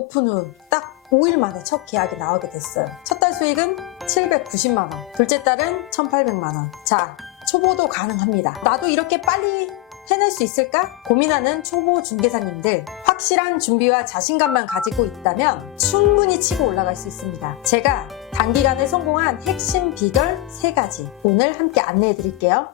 오픈 후 딱 5일 만에 첫 계약이 나오게 됐어요. 첫 달 수익은 790만원, 둘째 달은 1800만원. 자, 초보도 가능합니다. 나도 이렇게 빨리 해낼 수 있을까? 고민하는 초보 중개사님들, 확실한 준비와 자신감만 가지고 있다면 충분히 치고 올라갈 수 있습니다. 제가 단기간에 성공한 핵심 비결 3가지 오늘 함께 안내해 드릴게요.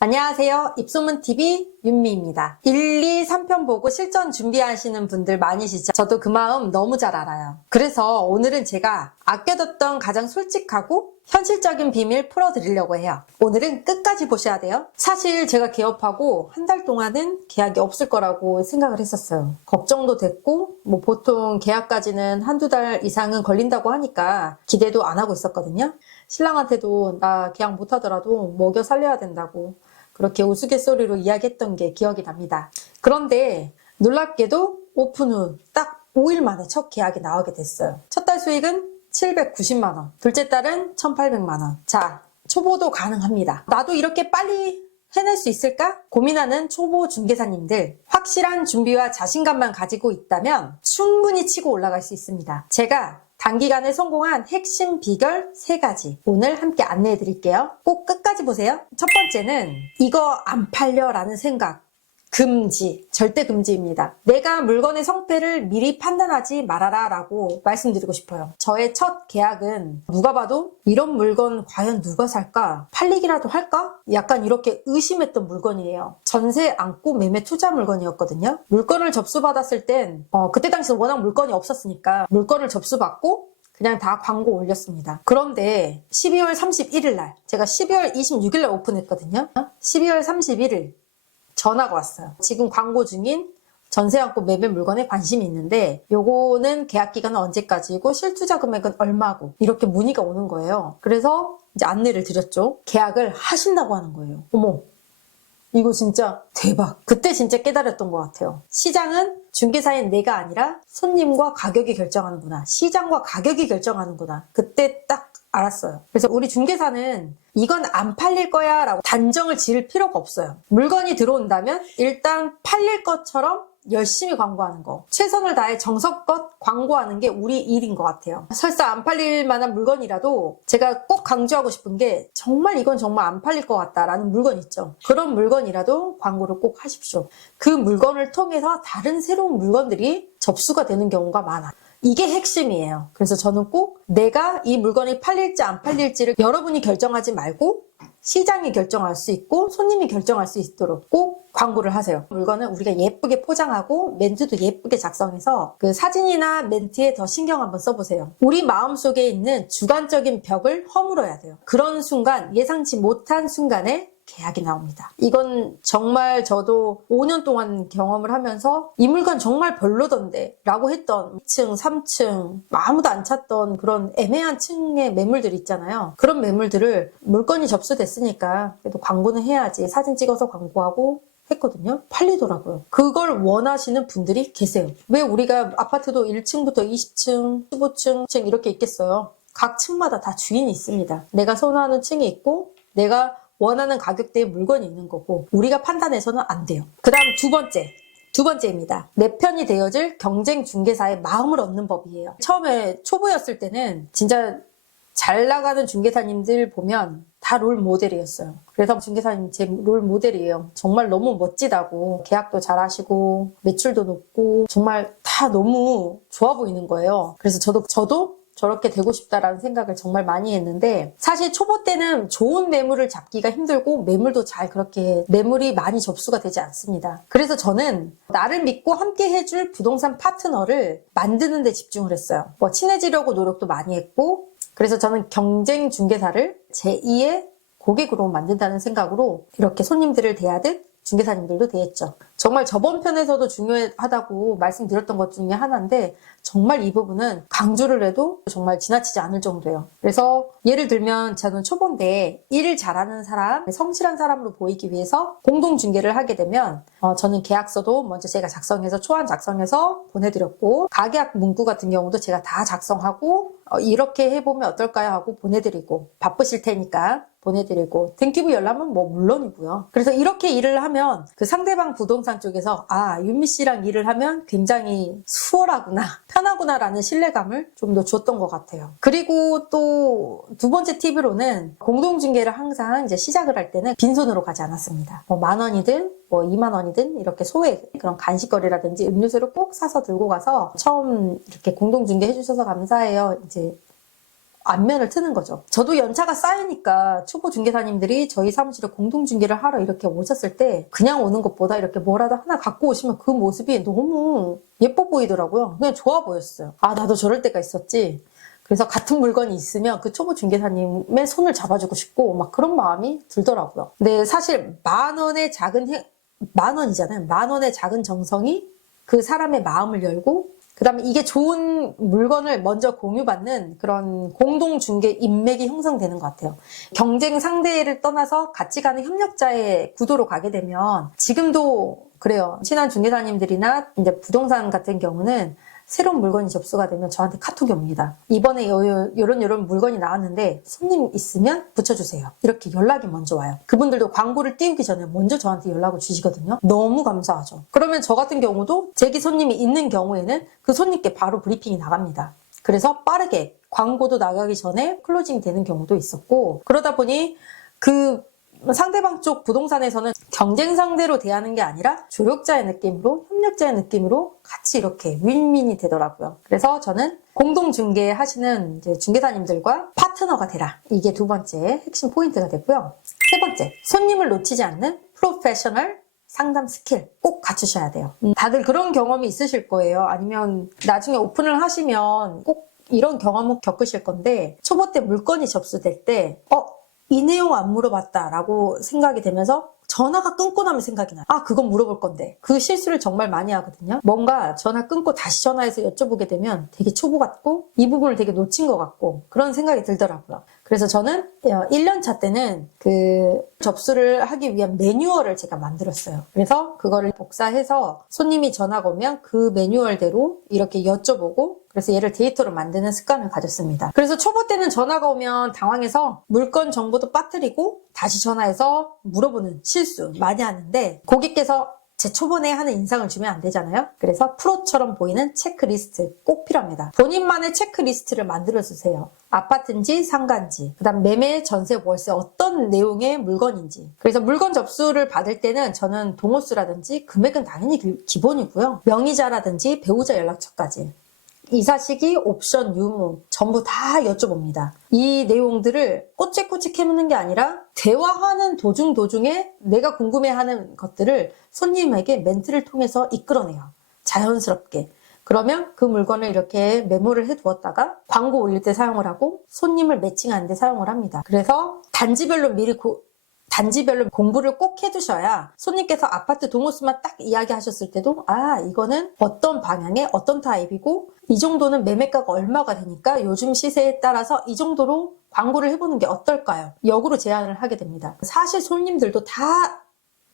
안녕하세요. 입소문TV 윤미입니다. 1, 2, 3편 보고 실전 준비하시는 분들 많으시죠? 저도 그 마음 너무 잘 알아요. 그래서 오늘은 제가 아껴뒀던 가장 솔직하고 현실적인 비밀 풀어드리려고 해요. 오늘은 끝까지 보셔야 돼요. 사실 제가 개업하고 한 달 동안은 계약이 없을 거라고 생각을 했었어요. 걱정도 됐고 보통 계약까지는 한두 달 이상은 걸린다고 하니까 기대도 안 하고 있었거든요. 신랑한테도 나 계약 못하더라도 먹여 살려야 된다고 그렇게 우스갯소리로 이야기했던 게 기억이 납니다. 그런데 놀랍게도 오픈 후 딱 5일 만에 첫 계약이 나오게 됐어요. 첫 달 수익은 790만원, 둘째 달은 1800만원. 자, 초보도 가능합니다. 나도 이렇게 빨리 해낼 수 있을까? 고민하는 초보 중개사님들, 확실한 준비와 자신감만 가지고 있다면 충분히 치고 올라갈 수 있습니다. 제가 단기간에 성공한 핵심 비결 3가지 오늘 함께 안내해 드릴게요. 꼭 끝까지 보세요. 첫 번째는 이거 안 팔려 라는 생각 금지, 절대 금지입니다. 내가 물건의 성패를 미리 판단하지 말아라 라고 말씀드리고 싶어요. 저의 첫 계약은 누가 봐도 이런 물건 과연 누가 살까? 팔리기라도 할까? 약간 이렇게 의심했던 물건이에요. 전세 안고 매매 투자 물건이었거든요. 물건을 접수받았을 땐 그때 당시 워낙 물건이 없었으니까 물건을 접수받고 그냥 다 광고 올렸습니다. 그런데 12월 31일 날, 제가 12월 26일 날 오픈했거든요. 12월 31일 전화가 왔어요. 지금 광고 중인 전세 안고 매매 물건에 관심이 있는데 요거는 계약 기간은 언제까지고 실투자 금액은 얼마고 이렇게 문의가 오는 거예요. 그래서 이제 안내를 드렸죠. 계약을 하신다고 하는 거예요. 어머, 이거 진짜 대박. 그때 진짜 깨달았던 것 같아요. 시장은 중개사인 내가 아니라 손님과 가격이 결정하는구나. 시장과 가격이 결정하는구나. 그때 딱 알았어요. 그래서 우리 중개사는 이건 안 팔릴 거야 라고 단정을 지을 필요가 없어요. 물건이 들어온다면 일단 팔릴 것처럼 열심히 광고하는 거, 최선을 다해 정성껏 광고하는 게 우리 일인 것 같아요. 설사 안 팔릴 만한 물건이라도 제가 꼭 강조하고 싶은 게 정말 이건 정말 안 팔릴 것 같다라는 물건 있죠. 그런 물건이라도 광고를 꼭 하십시오. 그 물건을 통해서 다른 새로운 물건들이 접수가 되는 경우가 많아요. 이게 핵심이에요. 그래서 저는 꼭 내가 이 물건이 팔릴지 안 팔릴지를 여러분이 결정하지 말고 시장이 결정할 수 있고 손님이 결정할 수 있도록 꼭 광고를 하세요. 물건은 우리가 예쁘게 포장하고 멘트도 예쁘게 작성해서 그 사진이나 멘트에 더 신경 한번 써보세요. 우리 마음속에 있는 주관적인 벽을 허물어야 돼요. 그런 순간, 예상치 못한 순간에 계약이 나옵니다. 이건 정말 저도 5년 동안 경험을 하면서 이 물건 정말 별로던데 라고 했던 2층, 3층 아무도 안 찾던 그런 애매한 층의 매물들 있잖아요. 그런 매물들을 물건이 접수됐으니까 그래도 광고는 해야지 사진 찍어서 광고하고 했거든요. 팔리더라고요. 그걸 원하시는 분들이 계세요. 왜 우리가 아파트도 1층부터 20층, 15층 이렇게 있겠어요. 각 층마다 다 주인이 있습니다. 내가 선호하는 층이 있고 내가 원하는 가격대의 물건이 있는 거고 우리가 판단해서는 안 돼요. 그 다음 두 번째입니다. 내 편이 되어줄 경쟁 중개사의 마음을 얻는 법이에요. 처음에 초보였을 때는 진짜 잘 나가는 중개사님들 보면 다 롤 모델이었어요. 그래서 중개사님 제 롤 모델이에요. 정말 너무 멋지다고 계약도 잘 하시고 매출도 높고 정말 다 너무 좋아 보이는 거예요. 그래서 저도 저렇게 되고 싶다라는 생각을 정말 많이 했는데 사실 초보 때는 좋은 매물을 잡기가 힘들고 매물도 잘 그렇게 매물이 많이 접수가 되지 않습니다. 그래서 저는 나를 믿고 함께 해줄 부동산 파트너를 만드는 데 집중을 했어요. 친해지려고 노력도 많이 했고 그래서 저는 경쟁 중개사를 제2의 고객으로 만든다는 생각으로 이렇게 손님들을 대하듯 중개사님들도 대했죠. 정말 저번 편에서도 중요하다고 말씀드렸던 것 중에 하나인데 정말 이 부분은 강조를 해도 정말 지나치지 않을 정도예요. 그래서 예를 들면 저는 초보인데 일을 잘하는 사람, 성실한 사람으로 보이기 위해서 공동중개를 하게 되면 저는 계약서도 먼저 제가 작성해서 초안 작성해서 보내드렸고 가계약 문구 같은 경우도 제가 다 작성하고 이렇게 해보면 어떨까요 하고 보내드리고 바쁘실 테니까 보내드리고 등기부 열람은 뭐 물론이고요. 그래서 이렇게 일을 하면 그 상대방 부동산 쪽에서 아, 윤미 씨랑 일을 하면 굉장히 수월하구나, 편하구나라는 신뢰감을 좀 더 줬던 것 같아요. 그리고 또 두 번째 팁으로는 공동중개를 항상 이제 시작을 할 때는 빈손으로 가지 않았습니다. 뭐 10,000원이든 뭐 20,000원이든 이렇게 소액 그런 간식거리라든지 음료수를 꼭 사서 들고 가서 처음 이렇게 공동중개 해주셔서 감사해요. 이제 안면을 트는 거죠. 저도 연차가 쌓이니까 초보 중개사님들이 저희 사무실에 공동중개를 하러 이렇게 오셨을 때 그냥 오는 것보다 이렇게 뭐라도 하나 갖고 오시면 그 모습이 너무 예뻐 보이더라고요. 그냥 좋아 보였어요. 아, 나도 저럴 때가 있었지. 그래서 같은 물건이 있으면 그 초보 중개사님의 손을 잡아주고 싶고 막 그런 마음이 들더라고요. 근데 사실 10,000원의 작은 10,000원이잖아요. 10,000원의 작은 정성이 그 사람의 마음을 열고 그 다음에 이게 좋은 물건을 먼저 공유받는 그런 공동중개 인맥이 형성되는 것 같아요. 경쟁 상대를 떠나서 같이 가는 협력자의 구도로 가게 되면 지금도 그래요. 친한 중개사님들이나 이제 부동산 같은 경우는 새로운 물건이 접수가 되면 저한테 카톡이 옵니다. 이번에 이런 물건이 나왔는데 손님 있으면 붙여주세요. 이렇게 연락이 먼저 와요. 그분들도 광고를 띄우기 전에 먼저 저한테 연락을 주시거든요. 너무 감사하죠. 그러면 저 같은 경우도 제기 손님이 있는 경우에는 그 손님께 바로 브리핑이 나갑니다. 그래서 빠르게 광고도 나가기 전에 클로징이 되는 경우도 있었고, 그러다 보니 그 상대방 쪽 부동산에서는 경쟁 상대로 대하는 게 아니라 조력자의 느낌으로, 협력자의 느낌으로 같이 이렇게 윈윈이 되더라고요. 그래서 저는 공동중개 하시는 이제 중개사님들과 파트너가 되라. 이게 두 번째 핵심 포인트가 되고요. 세 번째, 손님을 놓치지 않는 프로페셔널 상담 스킬 꼭 갖추셔야 돼요. 다들 그런 경험이 있으실 거예요. 아니면 나중에 오픈을 하시면 꼭 이런 경험을 겪으실 건데, 초보 때 물건이 접수될 때 이 내용 안 물어봤다 라고 생각이 되면서 전화가 끊고 나면 생각이 나요. 아, 그건 물어볼 건데. 그 실수를 정말 많이 하거든요. 뭔가 전화 끊고 다시 전화해서 여쭤보게 되면 되게 초보 같고 이 부분을 되게 놓친 것 같고 그런 생각이 들더라고요. 그래서 저는 1년차 때는 그 접수를 하기 위한 매뉴얼을 제가 만들었어요. 그래서 그거를 복사해서 손님이 전화가 오면 그 매뉴얼대로 이렇게 여쭤보고, 그래서 얘를 데이터로 만드는 습관을 가졌습니다. 그래서 초보 때는 전화가 오면 당황해서 물건 정보도 빠뜨리고 다시 전화해서 물어보는 실수 많이 하는데, 고객께서 제 초보네 하는 인상을 주면 안 되잖아요. 그래서 프로처럼 보이는 체크리스트 꼭 필요합니다. 본인만의 체크리스트를 만들어주세요. 아파트인지 상가인지, 그 다음 매매, 전세, 월세 어떤 내용의 물건인지. 그래서 물건 접수를 받을 때는 저는 동호수라든지 금액은 당연히 기본이고요. 명의자라든지 배우자 연락처까지, 이사 시기, 옵션, 유무 전부 다 여쭤봅니다. 이 내용들을 꼬치꼬치 캐묻는 게 아니라 대화하는 도중에 내가 궁금해하는 것들을 손님에게 멘트를 통해서 이끌어내요. 자연스럽게. 그러면 그 물건을 이렇게 메모를 해두었다가 광고 올릴 때 사용을 하고 손님을 매칭하는 데 사용을 합니다. 그래서 단지별로 공부를 꼭 해두셔야 손님께서 아파트 동호수만 딱 이야기하셨을 때도 아, 이거는 어떤 방향의 어떤 타입이고 이 정도는 매매가가 얼마가 되니까 요즘 시세에 따라서 이 정도로 광고를 해보는 게 어떨까요? 역으로 제안을 하게 됩니다. 사실 손님들도 다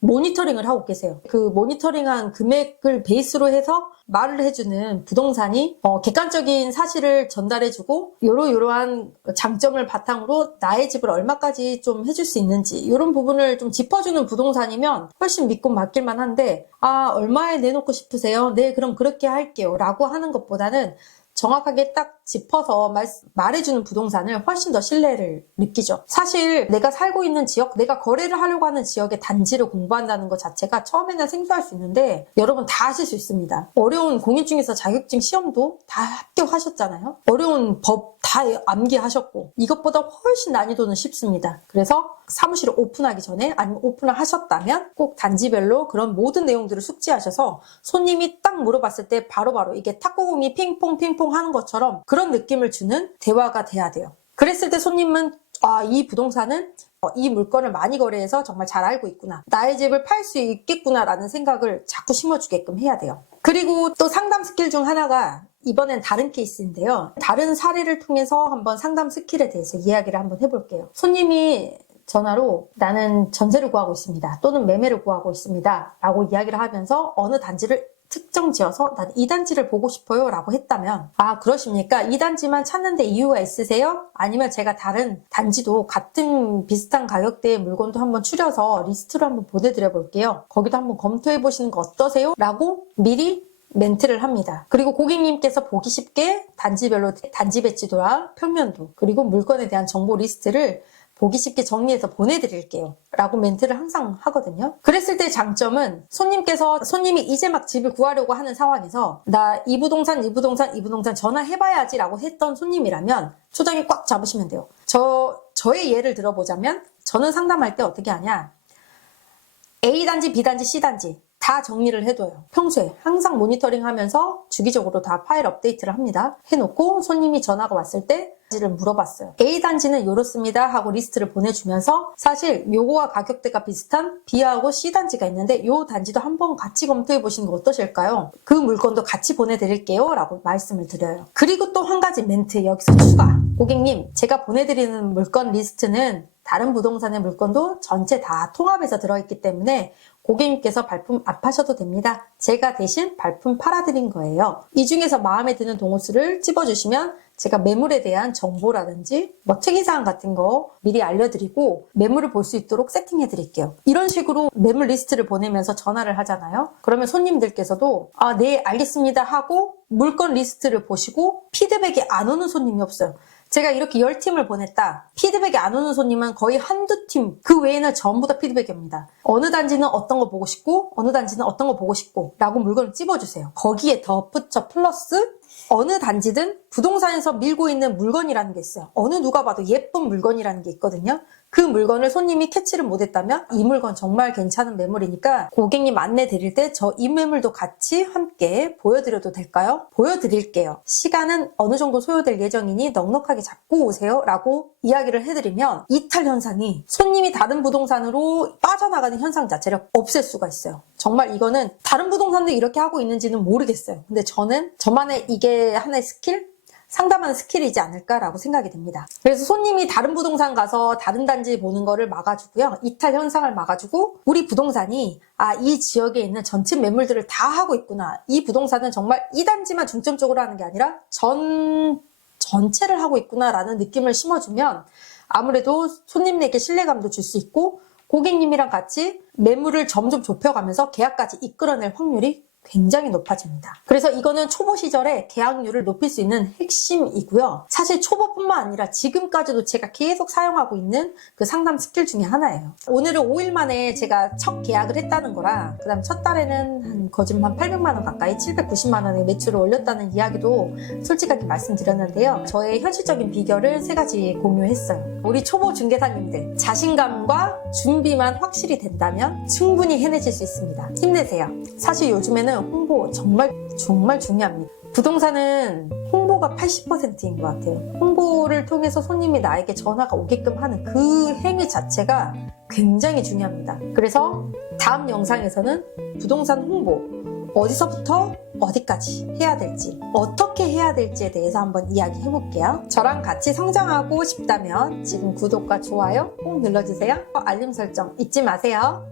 모니터링을 하고 계세요. 그 모니터링한 금액을 베이스로 해서 말을 해주는 부동산이 객관적인 사실을 전달해주고 요러한 장점을 바탕으로 나의 집을 얼마까지 좀 해줄 수 있는지 이런 부분을 좀 짚어주는 부동산이면 훨씬 믿고 맡길만 한데, 아, 얼마에 내놓고 싶으세요? 네, 그럼 그렇게 할게요 라고 하는 것보다는 정확하게 딱 짚어서 말해주는 부동산을 훨씬 더 신뢰를 느끼죠. 사실 내가 살고 있는 지역, 내가 거래를 하려고 하는 지역의 단지를 공부한다는 것 자체가 처음에는 생소할 수 있는데 여러분 다 하실 수 있습니다. 어려운 공인중개사 자격증 시험도 다 합격하셨잖아요. 어려운 법 다 암기하셨고 이것보다 훨씬 난이도는 쉽습니다. 그래서 사무실을 오픈하기 전에 아니면 오픈을 하셨다면 꼭 단지별로 그런 모든 내용들을 숙지하셔서 손님이 딱 물어봤을 때 바로바로 이게 탁구공이 핑퐁 하는 것처럼 그런 느낌을 주는 대화가 돼야 돼요. 그랬을 때 손님은 아, 이 부동산은 이 물건을 많이 거래해서 정말 잘 알고 있구나. 나의 집을 팔 수 있겠구나 라는 생각을 자꾸 심어주게끔 해야 돼요. 그리고 또 상담 스킬 중 하나가 이번엔 다른 케이스인데요. 다른 사례를 통해서 한번 상담 스킬에 대해서 이야기를 한번 해볼게요. 손님이 전화로 나는 전세를 구하고 있습니다. 또는 매매를 구하고 있습니다. 라고 이야기를 하면서 어느 단지를 특정 지어서 난 이 단지를 보고 싶어요 라고 했다면, 아 그러십니까? 이 단지만 찾는데 이유가 있으세요? 아니면 제가 다른 단지도 같은 비슷한 가격대의 물건도 한번 추려서 리스트로 한번 보내드려 볼게요. 거기도 한번 검토해 보시는 거 어떠세요? 라고 미리 멘트를 합니다. 그리고 고객님께서 보기 쉽게 단지별로 단지 배치도랑 평면도, 그리고 물건에 대한 정보 리스트를 보기 쉽게 정리해서 보내드릴게요 라고 멘트를 항상 하거든요. 그랬을 때 장점은 손님이 이제 막 집을 구하려고 하는 상황에서 나 이 부동산 전화해봐야지 라고 했던 손님이라면 초장에 꽉 잡으시면 돼요. 저의 예를 들어보자면, 저는 상담할 때 어떻게 하냐, A단지, B단지, C단지 다 정리를 해둬요. 평소에 항상 모니터링 하면서 주기적으로 다 파일 업데이트를 합니다. 해놓고 손님이 전화가 왔을 때 단지를 물어봤어요. A단지는 이렇습니다 하고 리스트를 보내주면서, 사실 요거와 가격대가 비슷한 B하고 C단지가 있는데 요 단지도 한번 같이 검토해 보시는 거 어떠실까요? 그 물건도 같이 보내드릴게요 라고 말씀을 드려요. 그리고 또 한 가지 멘트 여기서 추가. 고객님, 제가 보내드리는 물건 리스트는 다른 부동산의 물건도 전체 다 통합해서 들어있기 때문에 고객님께서 발품 안 파셔도 됩니다. 제가 대신 발품 팔아드린 거예요. 이 중에서 마음에 드는 동호수를 찝어주시면 제가 매물에 대한 정보라든지 특이사항 같은 거 미리 알려드리고 매물을 볼 수 있도록 세팅해드릴게요. 이런 식으로 매물 리스트를 보내면서 전화를 하잖아요. 그러면 손님들께서도 아, 네 알겠습니다 하고 물건 리스트를 보시고 피드백이 안 오는 손님이 없어요. 제가 이렇게 10팀을 보냈다, 피드백이 안 오는 손님은 거의 한두 팀, 그 외에는 전부 다 피드백이 옵니다. 어느 단지는 어떤 거 보고 싶고 어느 단지는 어떤 거 보고 싶고 라고 물건을 찝어주세요. 거기에 덧붙여 플러스 어느 단지든 부동산에서 밀고 있는 물건이라는 게 있어요. 어느 누가 봐도 예쁜 물건이라는 게 있거든요. 그 물건을 손님이 캐치를 못했다면 이 물건 정말 괜찮은 매물이니까 고객님 안내 드릴 때 저 이 매물도 같이 함께 보여드려도 될까요? 보여드릴게요. 시간은 어느 정도 소요될 예정이니 넉넉하게 잡고 오세요 라고 이야기를 해드리면 이탈 현상이, 손님이 다른 부동산으로 빠져나가는 현상 자체를 없앨 수가 있어요. 정말 이거는 다른 부동산도 이렇게 하고 있는지는 모르겠어요. 근데 저는 저만의 이게 하나의 스킬? 상담하는 스킬이지 않을까라고 생각이 듭니다. 그래서 손님이 다른 부동산 가서 다른 단지 보는 거를 막아주고요. 이탈 현상을 막아주고, 우리 부동산이 이 지역에 있는 전체 매물들을 다 하고 있구나. 이 부동산은 정말 이 단지만 중점적으로 하는 게 아니라 전체를 하고 있구나라는 느낌을 심어주면 아무래도 손님에게 신뢰감도 줄 수 있고 고객님이랑 같이 매물을 점점 좁혀가면서 계약까지 이끌어낼 확률이 굉장히 높아집니다. 그래서 이거는 초보 시절에 계약률을 높일 수 있는 핵심이고요. 사실 초보뿐만 아니라 지금까지도 제가 계속 사용하고 있는 그 상담 스킬 중에 하나예요. 오늘은 5일 만에 제가 첫 계약을 했다는 거라, 그 다음 첫 달에는 거짓말 한 800만 원 가까이 790만 원의 매출을 올렸다는 이야기도 솔직하게 말씀드렸는데요. 저의 현실적인 비결을 3가지 공유했어요. 우리 초보 중개사님들, 자신감과 준비만 확실히 된다면 충분히 해내실 수 있습니다. 힘내세요. 사실 요즘에는 홍보 정말 중요합니다. 부동산은 홍보가 80%인 것 같아요. 홍보를 통해서 손님이 나에게 전화가 오게끔 하는 그 행위 자체가 굉장히 중요합니다. 그래서 다음 영상에서는 부동산 홍보 어디서부터 어디까지 해야 될지, 어떻게 해야 될지에 대해서 한번 이야기해 볼게요. 저랑 같이 성장하고 싶다면 지금 구독과 좋아요 꼭 눌러주세요. 알림 설정 잊지 마세요.